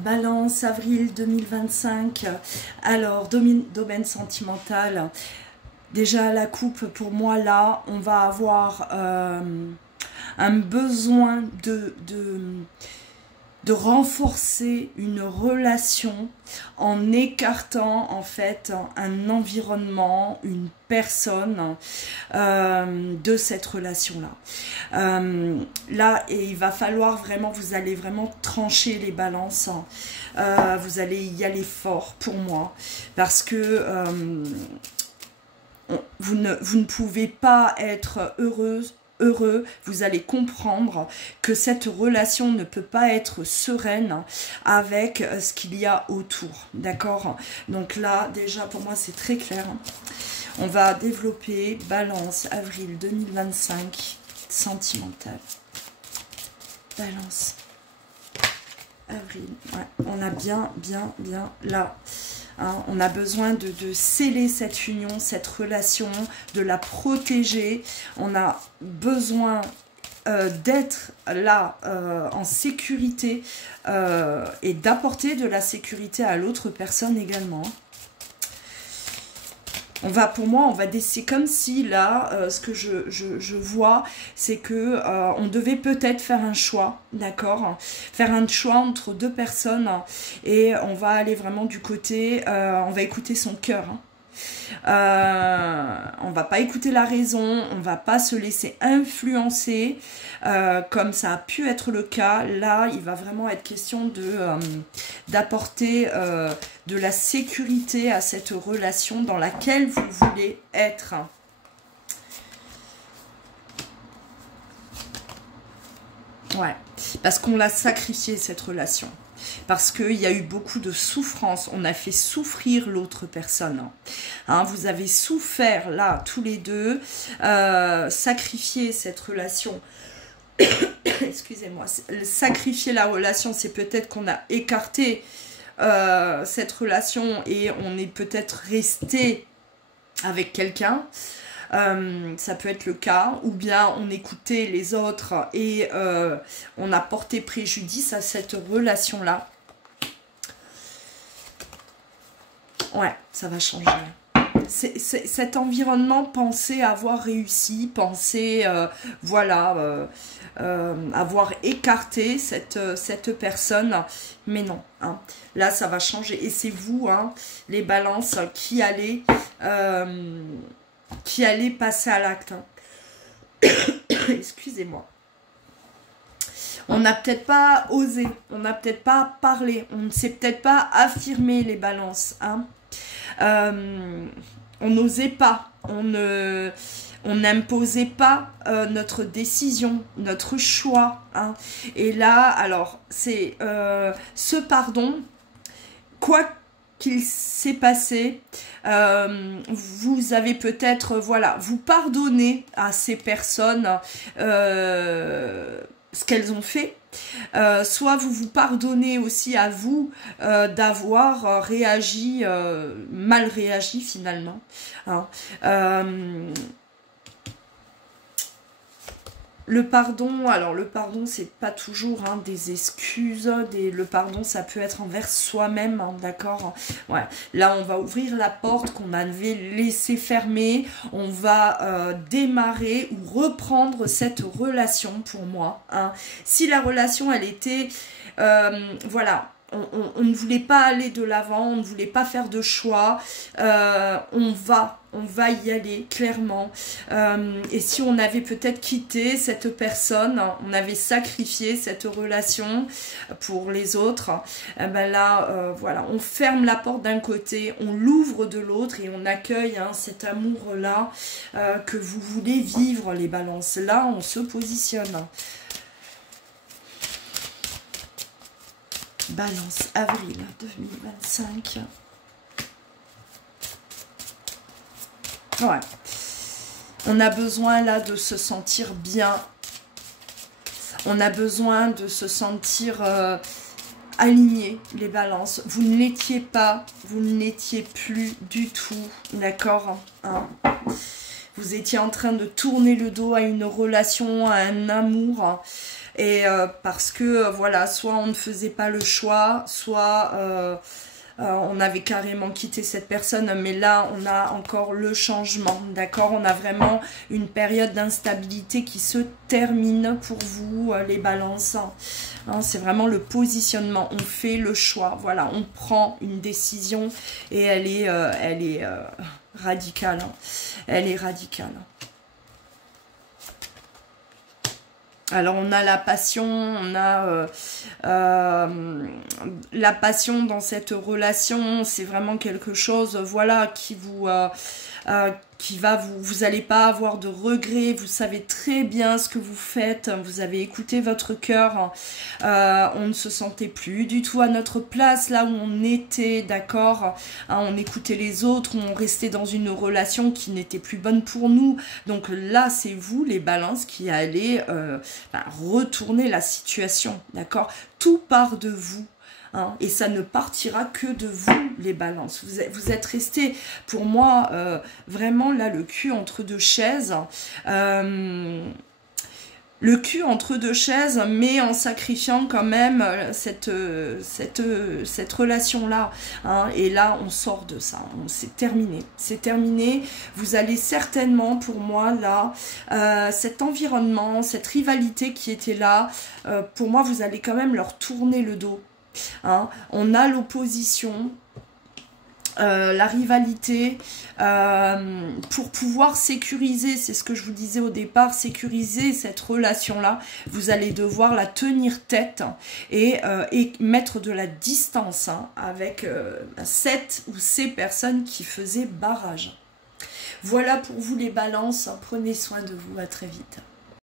Balance, avril 2025. Alors, domaine sentimental. Déjà, la coupe, pour moi, là, on va avoir un besoin de renforcer une relation en écartant, en fait, un environnement, une personne de cette relation-là. Là, et il va falloir vraiment, vous allez vraiment trancher les balances. Vous allez y aller fort, pour moi, parce que vous ne pouvez pas être heureux, vous allez comprendre que cette relation ne peut pas être sereine avec ce qu'il y a autour, d'accord? Donc là, déjà, pour moi, c'est très clair. On va développer Balance, avril 2025, sentimental. Balance, avril, ouais, on a bien là. Hein, on a besoin de sceller cette union, cette relation, de la protéger. On a besoin d'être là en sécurité et d'apporter de la sécurité à l'autre personne également. Pour moi, on va décider comme si là, ce que je vois, c'est que on devait peut-être faire un choix, d'accord? Faire un choix entre deux personnes et on va aller vraiment du côté, on va écouter son cœur. Hein. On va pas écouter la raison, on va pas se laisser influencer comme ça a pu être le cas. Là, il va vraiment être question d'apporter de la sécurité à cette relation dans laquelle vous voulez être. Ouais, parce qu'on l'a sacrifié cette relation. Parce qu'il y a eu beaucoup de souffrance. On a fait souffrir l'autre personne. Hein, vous avez souffert là, tous les deux. Sacrifier cette relation. Excusez-moi. Sacrifier la relation, c'est peut-être qu'on a écarté cette relation et on est peut-être resté avec quelqu'un. Ça peut être le cas, ou bien on écoutait les autres et on a porté préjudice à cette relation-là. Ouais, ça va changer. Cet environnement, pensez avoir réussi, pensez, voilà, avoir écarté cette personne, mais non. Hein. Là, ça va changer. Et c'est vous, hein, les balances, qui allez passer à l'acte. Hein. Excusez-moi. On n'a peut-être pas osé, on n'a peut-être pas parlé, on ne s'est peut-être pas affirmé, les balances. Hein. On n'osait pas, on n'imposait pas notre décision, notre choix. Hein. Et là, alors, c'est ce pardon, quoi qu'il s'est passé, vous avez peut-être, voilà, vous pardonnez à ces personnes ce qu'elles ont fait, soit vous pardonnez aussi à vous d'avoir réagi, mal réagi finalement. Hein. Le pardon, alors le pardon, c'est pas toujours hein, des excuses, le pardon, ça peut être envers soi-même, hein, d'accord? Ouais. Là, on va ouvrir la porte qu'on avait laissée fermée, on va démarrer ou reprendre cette relation pour moi. Hein. Si la relation, elle était, voilà, on ne voulait pas aller de l'avant, on ne voulait pas faire de choix, on va y aller clairement. Et si on avait peut-être quitté cette personne, on avait sacrifié cette relation pour les autres, ben là, voilà, on ferme la porte d'un côté, on l'ouvre de l'autre et on accueille hein, cet amour-là que vous voulez vivre, les balances. Là, on se positionne. Balance, avril 2025. Ouais. On a besoin là de se sentir bien. On a besoin de se sentir aligné, les balances. Vous ne l'étiez pas, vous ne l'étiez plus du tout, d'accord hein. Vous étiez en train de tourner le dos à une relation, à un amour. Et parce que, voilà, soit on ne faisait pas le choix, soit on avait carrément quitté cette personne, mais là, on a encore le changement, d'accord? On a vraiment une période d'instabilité qui se termine pour vous, les balances. Hein, c'est vraiment le positionnement, on fait le choix, voilà, on prend une décision et elle est radicale. Hein. Elle est radicale. Alors on a la passion, on a la passion dans cette relation, c'est vraiment quelque chose, voilà, qui vous vous allez pas avoir de regrets, vous savez très bien ce que vous faites, vous avez écouté votre cœur, on ne se sentait plus du tout à notre place là où on était, d'accord, hein, on écoutait les autres, on restait dans une relation qui n'était plus bonne pour nous, donc là c'est vous les balances qui allez retourner la situation, d'accord, tout part de vous. Hein, et ça ne partira que de vous, les balances. Vous êtes restés, pour moi, vraiment là, le cul entre deux chaises. Le cul entre deux chaises, mais en sacrifiant quand même cette relation-là. Hein, et là, on sort de ça. C'est terminé. C'est terminé. Vous allez certainement, pour moi, là, cet environnement, cette rivalité qui était là, pour moi, vous allez quand même leur tourner le dos. Hein, on a l'opposition, la rivalité, pour pouvoir sécuriser, c'est ce que je vous disais au départ, sécuriser cette relation-là, vous allez devoir la tenir tête et mettre de la distance avec cette ou ces personnes qui faisaient barrage. Voilà pour vous les balances, prenez soin de vous, à très vite.